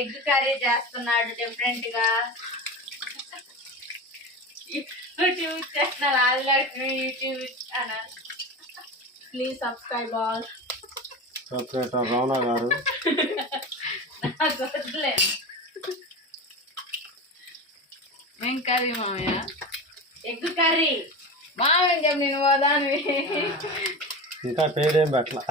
Egg curry చేస్తున్నాడు different గా. YouTube channel Adilakshmi YouTube channel. Please subscribe all. Ramana గారు నాకు వద్దులే. ఏం కర్రీ మామయ్య? Egg curry. మామయ్య చెప్పు, నేను పోదాను. ఇంకా పేరేం పెట్టలా.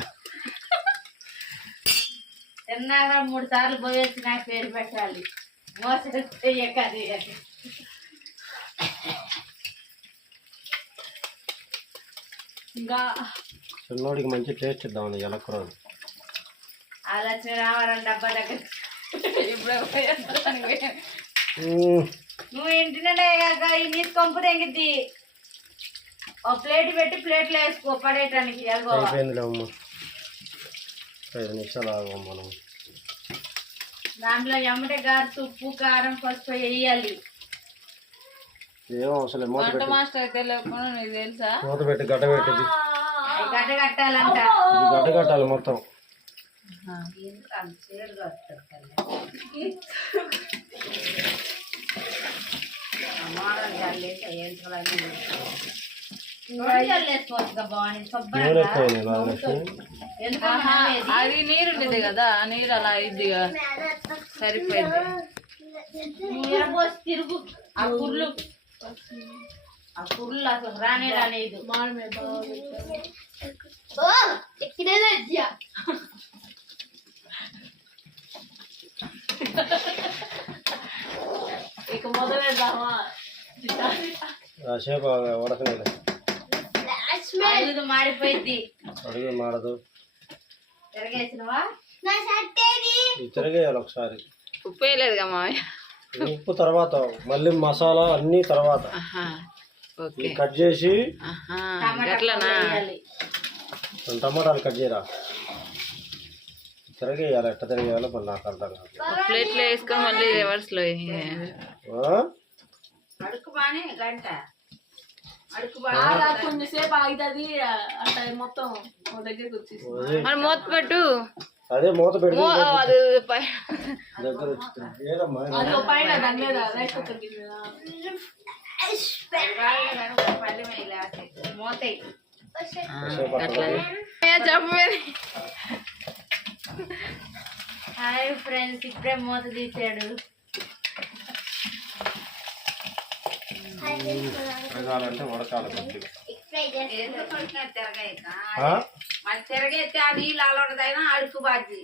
తిన్నాక 3 సార్లు పోయేసి నాకు పేరు పెట్టాలి. మోసే కర్రీ అని. ఇంకా చిన్నోడికి మంచి టేస్ట్ ఇద్దామని ఎలక్రో ఆలోచన రావాలని డబ్బా దగ్గర. నువ్వు ఇంటినే నీసు కొంపు తెంగిద్ది. ఓ ప్లేట్ పెట్టి ప్లేట్లో వేసుకో పడేయటానికి. అయిపోయిందిలే అమ్మ, 5 నిమిషాలు ఆగం మనం. దాంట్లో ఎమ్మటే గారు ఉప్పు కారం పసుపు వేయాలి. ఏం అవసరం మూత పెట్టి మాస్టర్ తెలియకుండా నీకు తెలుసా? మూత పెట్టి గడ్డ పెట్టింది. గడ్డ కట్టాలంట. గడ్డ కట్టాలి మొత్తం. అది నీరు ఉండేది కదా, నీరు అలా ఇదిగా సరిపోయింది. తిరుగు ఆ కుర్లు అసలు రానే రాలేదు. ఇక మొదలెద్దామా? కాసేపు ఉడకలేదు. అడుగు మాడిపోయింది. అడుగు మాడదు. తిరగేసినవా? తిరగేయాలి ఒకసారి. ఉప్పు వేయలేదుగా మామయ్య? ఉప్పు తర్వాత, మళ్ళీ మసాలా అన్ని తర్వాత. కట్ చేసి టమాటాలు కట్ చేయరా, తిరగేయాలి. ఎట్ట తిరగేయాలో మరి నాకు అర్థం కాదు. ప్లేట్లో వేసుకొని మళ్ళీ రివర్స్ లో అడుగు బానే గంట అడుగు కొంచెంసేపు ఆగుతుంది అంటే మొత్తం దగ్గరకు వచ్చేసి మరి మూత పెట్టు. అదే మూత పెట్టి హాయ్ ఫ్రెండ్స్, ఇప్పుడే మూత తీసాడు. తిరగాలంటే ఉడకాలి కొద్దిగా. తిరగైతే ఆ నీళ్ళు అలవడదైనా అడుగు బాజీ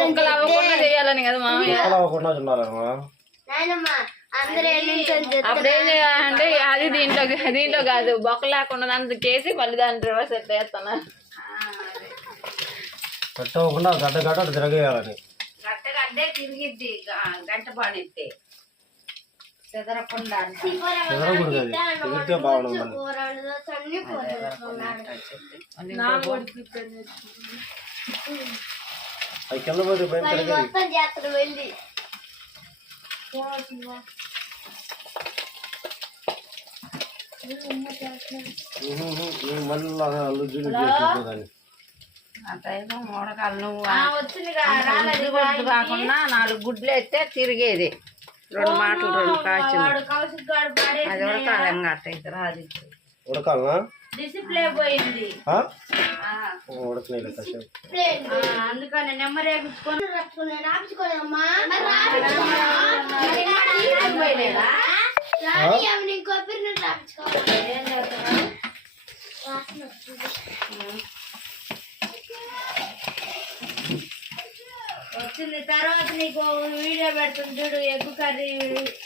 ముక్కలు అవ్వకుండా చేయాలని కదా మామయ్య? అవ్వకుండా ఉన్నారమ్మా. అప్పుడేం చేయాలంటే అది దీంట్లో కాదు, బొక్క లేకుండా దాంతో కేసి మళ్ళీ దాని రివర్స్ ఎట్లా వేస్తాను. పెట్టకుండా గడ్డ గడ్డ తిరగేయాలని. గడ్డ గడ్డే తిరిగిద్ది గంట పాడితే చెదరకుండా. తిరగకూడదు, అది తిరిగితే బాగుండదు. అది కింద పోతే పైన తిరగేది. మళ్ళీ లుజ్జులు చేసుకుంటుందని మూడకాలు నువ్వు వచ్చింది కాకుండా 4 గుడ్లు వేస్తే తిరిగేది. 2 మాటలు 2 కాచింది. అది ఉడకాలి అట్టయితే రాదు. ఉడకాలనా? డిసిప్లే పోయింది. ఉడకలేదు కాసేపు. అందుకని నెమ్మది వేపించుకొని వచ్చింది. తర్వాత నీకు వీడియో పెడుతుంది చూడు, ఎగ్ కర్రీ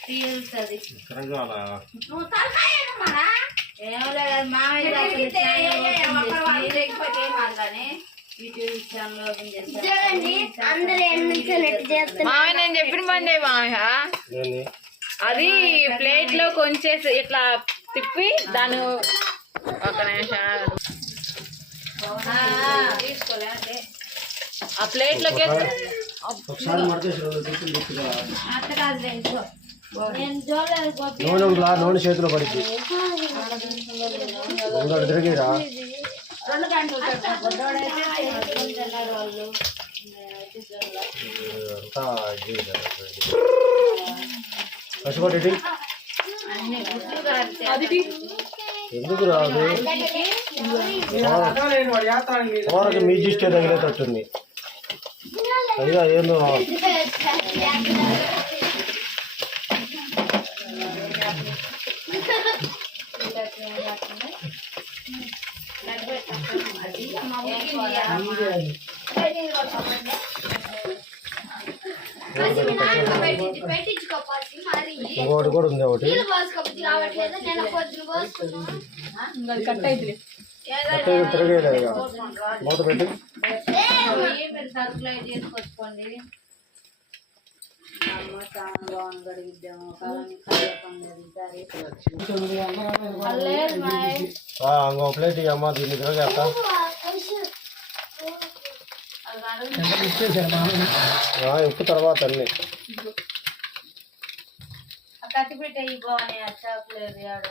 తీస్తుంది. ఏమో లేదు మామయ్య యూట్యూబ్ ఛానల్ ఓపెన్ చేస్తాను. మామయ్య నేను చెప్పిన పని చేయి మామయ్య. అది ప్లేట్ లో కొంచెం ఇట్లా తిప్పి దాని ఒక నిమిషం తీసుకోలే ఆ ప్లేట్ లోకి నూనె చేతిలో పడింది. తిరిగిరా 2 గంటలు వాళ్ళు అంతా కష్టపడి ఎందుకు రాదు కూరకి మీ జిస్టే తగిలేటట్టుంది అదిగా ఏందో ఇంకోటి కూడా ఉంది ఒకటి తిరగలేదు మూత పెట్టి సర్కులైట్ చేసుకొచ్చుకోండి ఇంకో ప్లేట్ అమ్మ దీన్ని తిరగేస్తా ఉప్పు తర్వాత అన్ని కత్తి పెట్టే బాగున్నాయి చాకులేదు ఆడు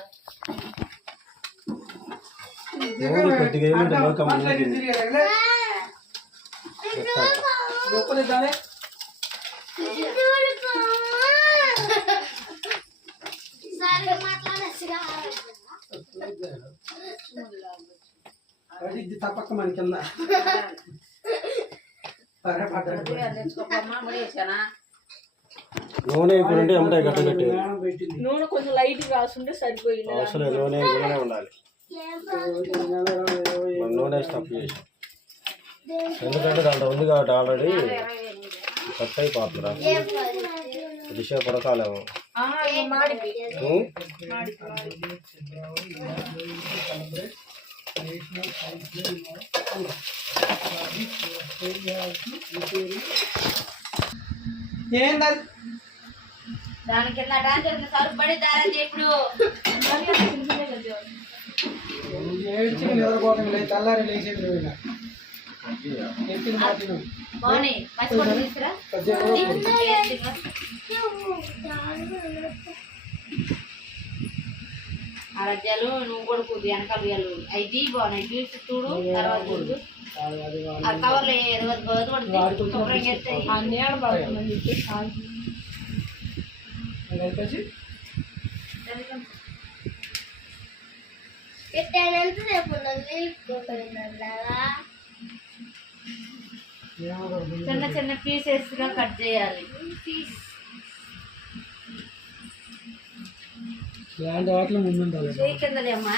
కొద్దిగా తప్పక మన కింద నూనె ఇప్పుడు ఉంటే అమ్మటాయి గట్ట కట్టి నూనె కొంచెం లైట్ రాసుంటే సరిపోయింది అవసరం నూనె నూనె ఉండాలి నూనె స్టఫ్ చేసి ఎందుకంటే దాంట్లో ఉంది కాబట్టి ఆల్రెడీ కట్ అయిపోతుందిరా దిశ కొరకాలేమో దాని కింద డాన్స్ సరుకు పడి దారం ఇప్పుడు తెల్లారి లేచేది బాగున్నాయి పచ్చిపొట్టు తీసుకురా ఆ రజ్జాలు నువ్వు కూడా కూర్చు వెనకాల వేయాలి అవి బాగున్నాయి చూసి చూడు తర్వాత చూడు ఆ కవర్లో చిన్న చిన్న పీసెస్ గా కట్ చేయాలి కిందలేమ్మా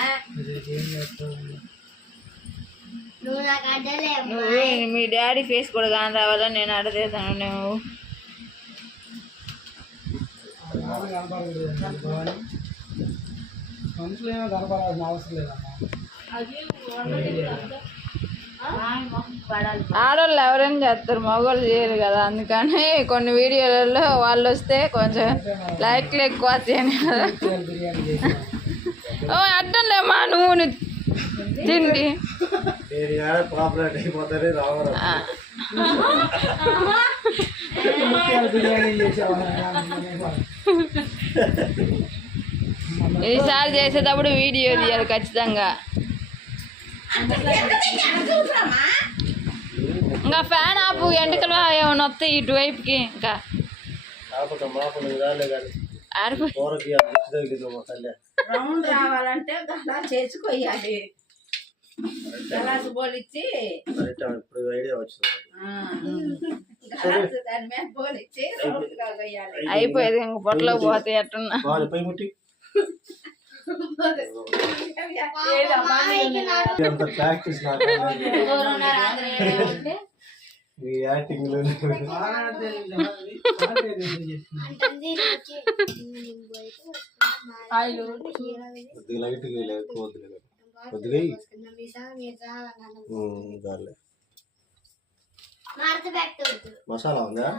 మీ డాడీ ఫేస్ కూడా కాని రావాలని నేను అడగేదాను నువ్వు మనుషులు ఏమో కనపడాల్సిన అవసరం లేదమ్మా ఆడవాళ్ళు ఎవరైనా చేస్తారు మగవాళ్ళు చేయరు కదా అందుకని కొన్ని వీడియోలలో వాళ్ళు వస్తే కొంచెం లైక్లు ఎక్కువ వస్తాయని కదా ఓ అడ్డంలేమ్మా నువ్వు తిండి పాపులర్ అయిపోతారు రావడం బిర్యానీ చేసేవాళ్ళ ఈసారి చేసేటప్పుడు వీడియో తీయాలి ఖచ్చితంగా ఇంకా ఫ్యాన్ ఆపు ఎంటకలు ఏమైనా వస్తాయి ఇటువైపుకి ఇంకా రౌండ్ రావాలంటే గలాస్ చేసుకోవాలి గలాస్ పోలిచ్చి దాని మీద పోలిచ్చి రౌండ్ గా వేయాలి అయిపోయేది ఇంక పొట్టలో పోతే ఎట్టున్నా ప్రాక్టీస్ లైట్ కొద్దిగా మసాలా ఉందా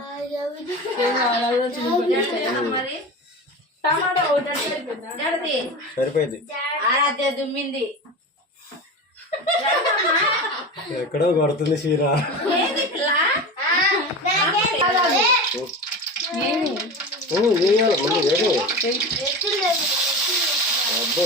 సరిపోయింది ఆరాధ్య దుమ్మింది ఎక్కడో కొడుతుంది చీర అబ్బో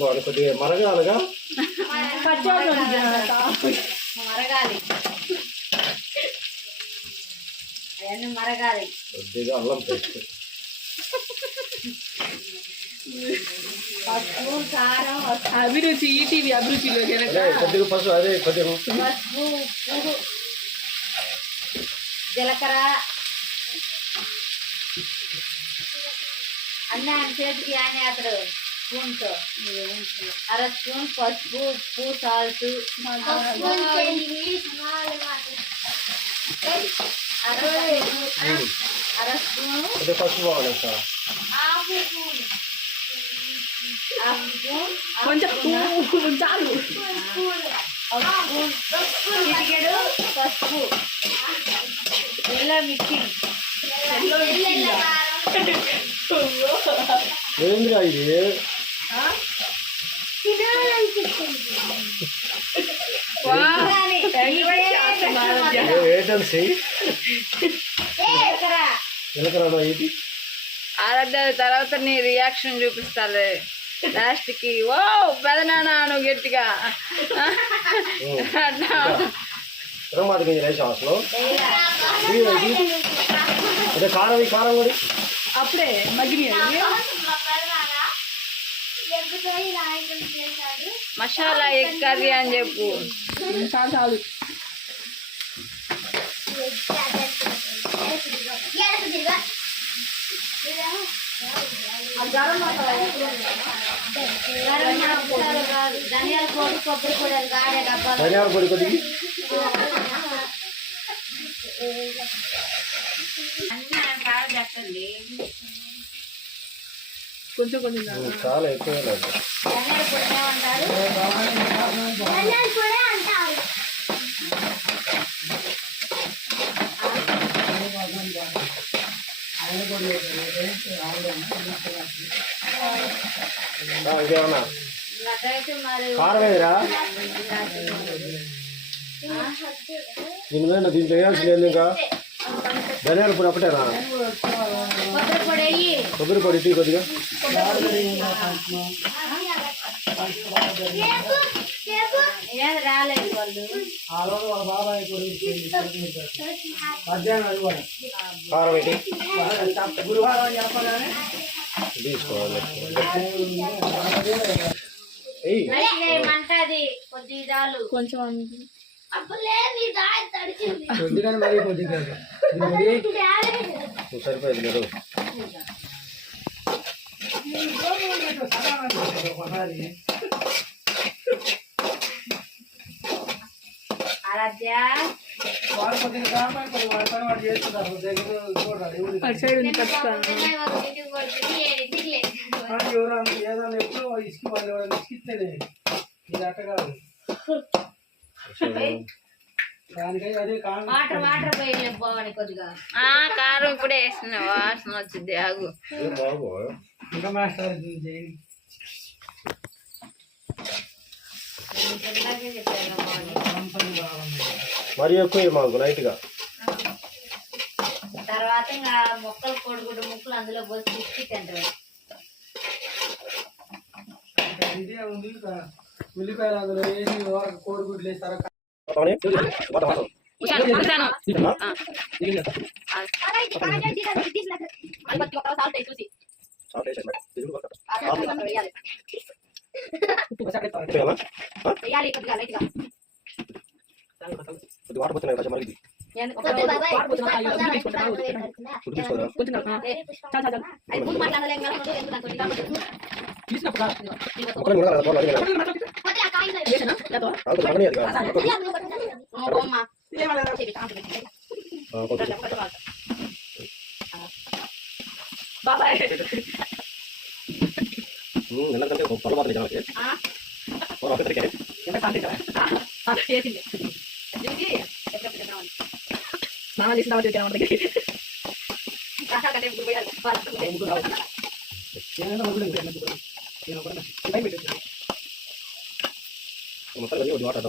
బాగా కొద్దిగా మరగాలగా మరగాలి, అవన్నీ మరగాలి. కొద్దిగా అల్లం పేస్ట్, పసుపు, కారం, అభిరుచి ఈటీవీ అభిరుచిలో కొద్దిగా పసుపు, అదే కొద్దిగా పసుపు, ఉప్పు, జీలకర్ర అన్నీ ఆయన చేతికి ఆయన అతడు స్పూన్తో 1/2 స్పూన్ పసుపు, ఉప్పు, సాల్ట్, 1/2 స్పూన్ కొద్దిగా పసుపు బాగాలి సార్. కొంచెం చాలు, చిటికెడు పసుపు, మిక్సింగ్, ఏందిరా ఇది? ఏంటండి జీలకర్ర ఇది ఆరాధ్య తర్వాత నీ రియాక్షన్ చూపిస్తాలే లాస్ట్ కి. ఓ పెదనాన్న నువ్వు గట్టిగా తిరగమాత గింజలు వేసాం అసలు. అదే కారం, ఈ కారం కూడా అప్పుడే మగ్గినాయి. మసాలా ఎగ్ కర్రీ అని చెప్పు. చాలు ధనియాల పొడి, కొబ్బరి పొడి, అది గాడే డబ్బా. ధనియాల పొడి కొద్దిగా, అన్నీ ఆయన కాడ పెట్టండి. కొంచెం కొంచెం చాలా ఎక్కువ లేదు. ధనియాల పొడి ఏమంటారు? ఇంకేమన్నా నాకైతే మరి కారం ఏదిరా? దీని మీద దీంట్లో వేయాల్సింది ఏంది? ఇంకా ధనియాల పొడి ఒకటేనా? కొబ్బరి పొడి అయ్యి కొబ్బరి పొడి టీ కొద్దిగా, ఏది రాలేదు వాళ్ళు. ఆ రోజు వాళ్ళ బాబాయ్ మధ్యాహ్నం అది కూడా కారం ఏంటి గురువారం చెప్పగానే తీసుకోవాలి. మంటది కొద్ది చాలు. కొంచెం కొద్దిగానే మరీ కొద్దిగా సరిపోయింది మీరు. ఒకసారి ఆరాధ్య వాడు కొద్దిగా కాపాడు, కొద్దిగా వాడి పని వాడు చేస్తున్నారు. దగ్గర చూడాలి అటు సైడ్ ఉంది ఖచ్చితంగా. ఎవరు ఏదైనా ఎప్పుడో ఇసుకి వాళ్ళు ఎవరైనా ఇసుకిస్తేనే ఇది అట్ట కాదు. దానికై అదే కారణం. వాటర్ వాటర్ పోయి పోవని కొద్దిగా కారం ఇప్పుడే వేసిన వాసన వచ్చింది. ఆగు బాబు ఇంకా మాస్టర్ చేయండి. మరీ ఎక్కువ మాకు లైట్గా. తర్వాత ఇంకా మొక్కలు కోడిగుడ్డు ముక్కలు అందులో పోసి తిప్పి తింటారు. ఇదే ఉంది ఉల్లిపాయలు అందులో వేసి కోడిగుడ్లు వేస్తారు. వాటర్ పోతున్నాయి కొంచెం మరిగి ఎందుకంటే పొలమాతలు జనాలకి స్నానం చేసిన తర్వాత వాటర్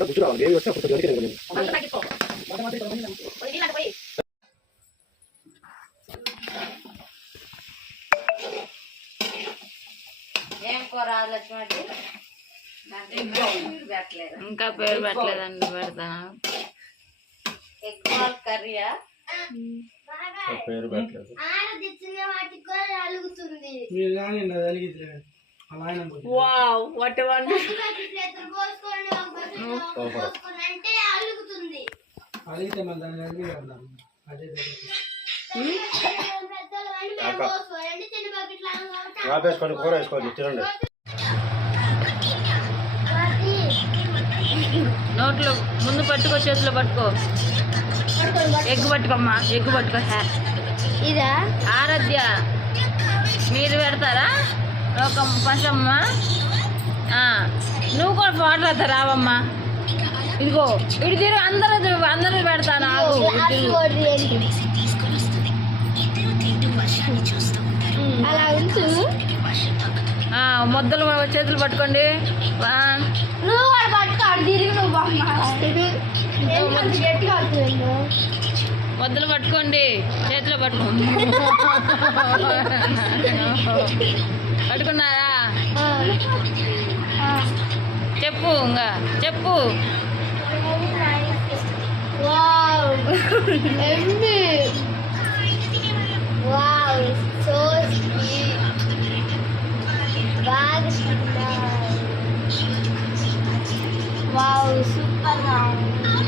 గుర్తు రావాలి ఏమి వస్తే అప్పుడు దొరికి నేను ఏం కూర లక్ష్మి పెట్టలేదు. ఇంకా పేరు పెట్టలేదండి, పెడతాను. ఎగ్ బాల్ కర్రీయా? పేరు పెట్టలేదు. మీరు కానీ అది అలిగితే అలా ఆయన వావ్ వాట్ వన్. అలిగితే మన దాన్ని అడిగి వెళ్దాం. అదే ఆపేసుకొని కూర వేసుకోవచ్చు తినండి. నోట్లో ముందు పట్టుకో, చేతిలో పట్టుకో. ఎగ్ పట్టుకోమ్మా, ఎగ్ పట్టుకో. ఇదా ఆరాధ్య మీరు పెడతారా ఒక పంచమ్మ? నువ్వు కూడా ఫోటో అవుతా రావమ్మా. ఇదిగో ఇటు తిరుగు, అందరూ పెడతాను. ఆగు, అలా ఉంచు. ముద్దలు చేతులు పట్టుకోండి. నువ్వు కూడా పట్టుకోడు తిరిగి నువ్వు గట్టిగా ముద్దలు పట్టుకోండి, చేతిలో పట్టుకోండి. పట్టుకున్నారా? చెప్పు, ఇంకా చెప్పు. వావ్ ఎమ్మి వావ్ సో స్వీట్ బాగా వావ్ సూపర్ గా ఉంది.